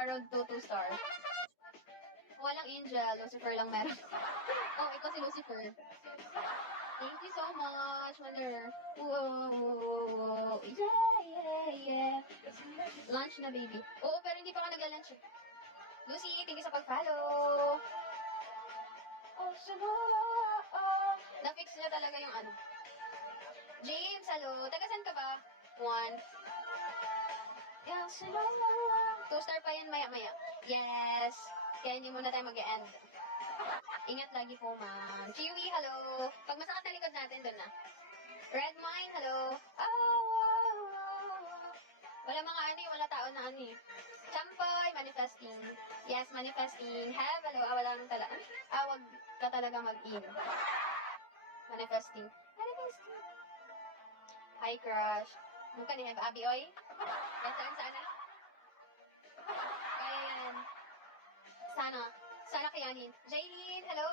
Road to 2 star. Walang angel, Lucifer lang meron. Oh, ikaw si Lucifer. Thank you so much, mother. Whoa, yeah. Lunch na, baby. Oo, pero hindi pa ka nagla-lunch eh. Lucy, thank you sa pag-follow. Oh, na-fix niya talaga yung ano. James, hello. Tagasan ka ba? 1. Yeah, 2 star pa yan maya-maya. Yes. Kaya hindi muna tayo mag-e-end. Ingat lagi po, ma'am. Chewy, hello. Pag masakit na likod natin, doon na. Red Mine, hello. Wala mga ano wala tao na ano eh. Champoy, manifesting. Yes, manifesting. Have, hello. Wala nang talaga. Wag ka talaga mag-in. Manifesting. Hi, crush. Mukha ni Have Abi, oy. Yan, sana. Kaya yan. Sana kayanin. Jaylene, hello.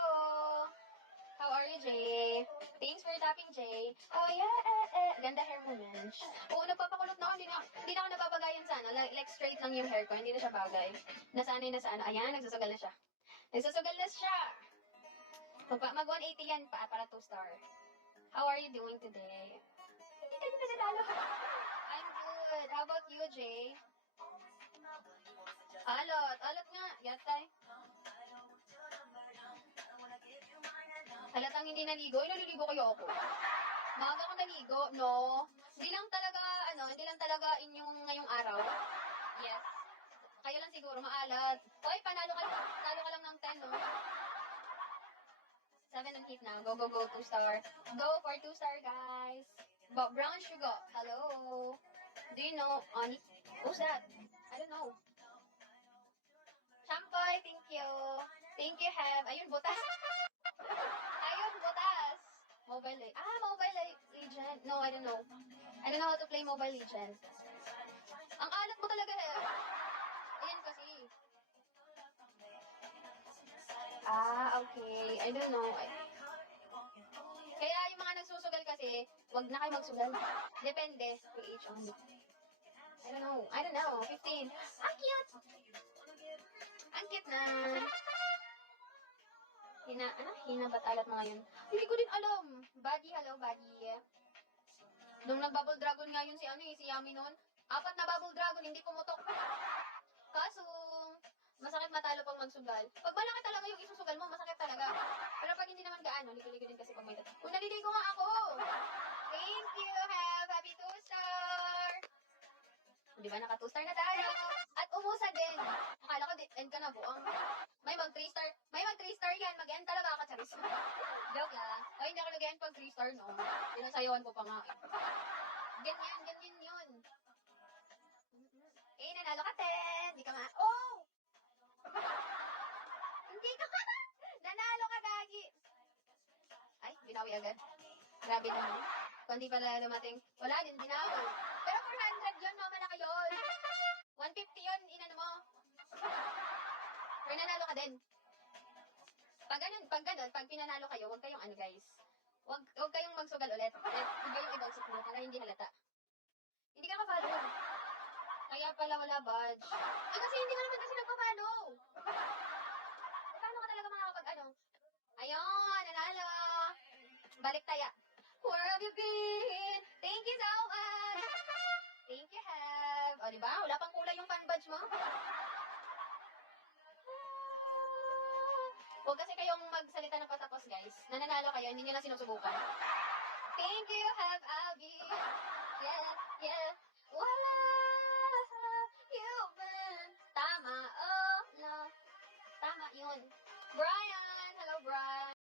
How are you, Jay? Thanks for tapping, Jay. Oh, yeah. Ganda hair mo, Mensch. Oo, nagpapakulot na ako. Hindi na ako napapagayan sa ano. Like, straight lang yung hair ko. Hindi na siya bagay. Nasanay na sa ano. Ayan, nagsusugal na siya. Mag-180 yan para 2 star. How are you doing today? Hindi ka na nanalo. I'm good. How about you, Jay? Alot nga. Yatay. Halatang hindi naligo. Naliligo kayo ako. Maaga ako naligo, no? Hindi lang talaga inyong ngayong araw. Yes. Kayo lang siguro, maalat. Oy, talo ka lang ng 10, no? 7 ang hit na. Go, 2 star. Go for 2 star, guys. Brown sugar. Hello. Do you know, Ani? Who's that? I don't know. Champoy, thank you. Thank you, Have. Ayun, butas. Mobile Legend. No, I don't know. I don't know how to play Mobile Legend. Ang alat mo talaga eh. Ayan kasi. Okay. I don't know. Kaya yung mga nagsusugal kasi, wag na kayo magsugal. Depende. PH only. I don't know. 15. Ang cute. Ang cute na. Hina ba't alat mga yun? Hindi ko din alam. Buddy, hello, buddy. Nung nag-bubble dragon nga yun si Yami noon. 4 na bubble dragon, hindi pumutok. Kaso, masakit matalo pag magsugal. Pag malaki talaga yung isusugal mo, masakit talaga. Pero pag hindi naman gaano, ligo-ligo din kasi pag may kung naliligo nga ako. Thank you, Have. Happy 2 star. Di ba, naka 2 star na tayo. At umusa din. Akala ko, end ka na buong. May mag 3 star yan. Mag-end talaga ako, Charis. Joke lang. Ay, hindi ako nag-end pag 3 star, no? Pinasayawan ko pa nga. Ganyan yun. Nanalo ka, 10. Hindi ka Hindi ka nanalo ka, Dagi. Ay, binawi agad. Grabe naman. Kung di pala dumating, wala din, binawi. Pero 400 yun, mama na kayo. 150 yun, inano mo. Pero nanalo ka din. Pag pinanalo kayo, huwag kayong guys. Huwag kayong magsugal ulit. Huwag kayong ibang sugal para hindi halata. Hindi ka ka-follow. Kaya pala wala badge. Kasi hindi ka naman kasi nagpa-follow. Paano ka talaga makakapag Ayun, nanalo. Balik taya. Where have you been? Thank you so much. Thank you, Have. O, diba? Wala pang kulay yung fan badge mo. Huwag kasi kayong magsalita ng patapos, guys. Nananalo kayo, hindi nyo na sinusubukan. Thank you, Have Abby. Yes.